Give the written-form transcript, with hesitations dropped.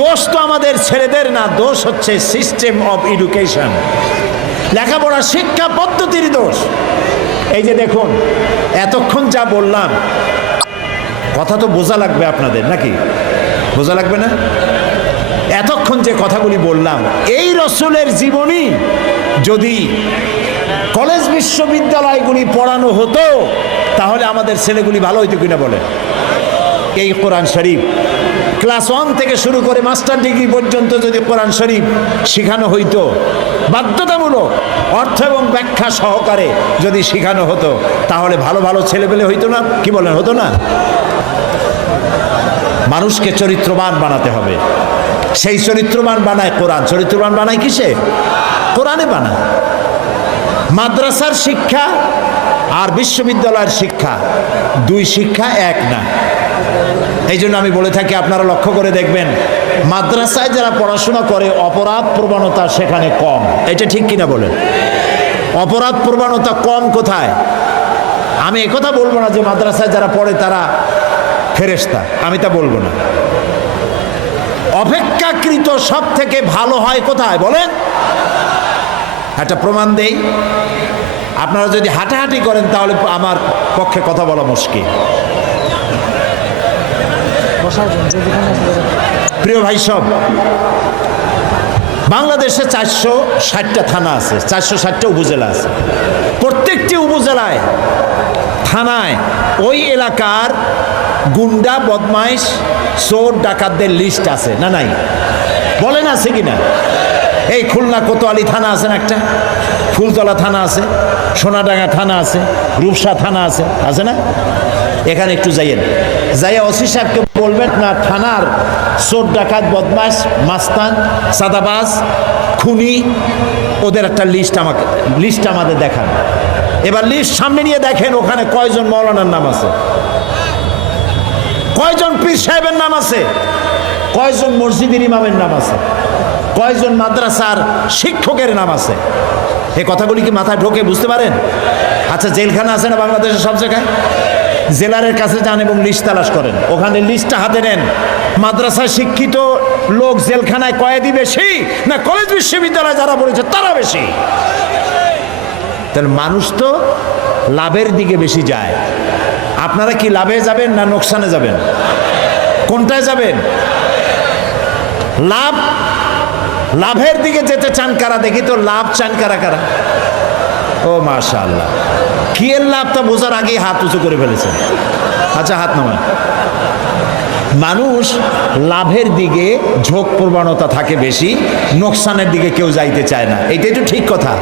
দোষ তো আমাদের ছেলেদের না, দোষ হচ্ছে সিস্টেম অফ এডুকেশন, লেখাপড়া শিক্ষা পদ্ধতির দোষ। এই যে দেখুন, এতক্ষণ যা বললাম, কথা তো বোঝা লাগবে আপনাদের, নাকি বোঝা লাগবে না? এতক্ষণ যে কথাগুলি বললাম, এই রসুলের জীবনী যদি কলেজ বিশ্ববিদ্যালয়গুলি পড়ানো হতো তাহলে আমাদের ছেলেগুলি ভালো হইতো কিনা বলে? এই কোরআন শরীফ ক্লাস 1 থেকে শুরু করে মাস্টার ডিগ্রি পর্যন্ত যদি কোরআন শরীফ শেখানো হইতো, বাধ্যতামূলক অর্থ এবং ব্যাখ্যা সহকারে যদি শেখানো হতো, তাহলে ভালো ভালো ছেলেপেলে হইতো না? কি বলেন, হতো না? মানুষকে চরিত্রবান বানাতে হবে। সেই চরিত্রবান বানায় কোরআন। চরিত্রবান বানায় কিসে? কোরআনে বানায়। মাদ্রাসার শিক্ষা আর বিশ্ববিদ্যালয়ের শিক্ষা, দুই শিক্ষা এক না। এই জন্য আমি বলে থাকি, আপনারা লক্ষ্য করে দেখবেন, মাদ্রাসায় যারা পড়াশোনা করে অপরাধ প্রবণতা সেখানে কম। এটা ঠিক কিনা বলেন? অপরাধ প্রবণতা কম কোথায়? আমি একথা বলবো না যে মাদ্রাসায় যারা পড়ে তারা ফেরেশতা, আমি তা বলবো না। অপেক্ষাকৃত সব থেকে ভালো হয় কোথায় বলেন? একটা প্রমাণ দেই। আপনারা যদি হাঁটাহাঁটি করেন তাহলে আমার পক্ষে কথা বলা মুশকিল। প্রিয় ভাই সব, বাংলাদেশে 460টা থানা আছে, 460টা উপজেলা আছে। প্রত্যেকটি উপজেলায় থানায় ওই এলাকার গুন্ডা, বদমাইশ, চোর, ডাকাতদের লিস্ট আছে না নাই? বলেন আছে কিনা? এই খুলনা কোতোয়ালি থানা আছে না একটা, ফুলতলা থানা আছে, সোনাডাঙ্গা থানা আছে, রূপসা থানা আছে, আছে না? এখানে একটু যাইয়েন, যাইয়া ওসি সাহেবকে বলবেন না থানার চোর, ডাকাত, বদমাশ, মাস্তান, সাদাবাজ, খুনি, ওদের একটা লিস্ট আমাদের দেখান। এবার লিস্ট সামনে নিয়ে দেখেন ওখানে কয়জন মৌলানার নাম আছে, কয়জন পীর সাহেবের নাম আছে, কয়জন মসজিদের ইমামের নাম আছে, কয়জন মাদ্রাসার শিক্ষকের নাম আছে। এই কথাগুলি কি মাথায় ঢোকে? বুঝতে পারেন? আচ্ছা, জেলখানা আছে না বাংলাদেশের সব জায়গায়? জেলারের কাছে যান এবং লিস্ট তালাশ করেন, ওখানে লিস্টটা হাতে নেন। মাদ্রাসায় শিক্ষিত লোক জেলখানায় কয়েদি বেশি না কলেজ বিশ্ববিদ্যালয়ে যারা পড়েছে তারা বেশি? তাহলে মানুষ তো লাভের দিকে বেশি যায়। আপনারা কি লাভে যাবেন না নোকসানে যাবেন? কোনটায় যাবেন? লাভের দিকে যেতে চান কারা? দেখি তো লাভ চান কারা কারা? ও মাশাআল্লাহ, কি এর লাভটা বোঝার আগেই হাত উঁচু করে ফেলেছেন। আচ্ছা, হাত নামান। মানুষ লাভের দিকে ঝোঁক প্রবণতা থাকে বেশি, নোকসানের দিকে কেউ যাইতে চায় না। এটাই তো ঠিক কথা।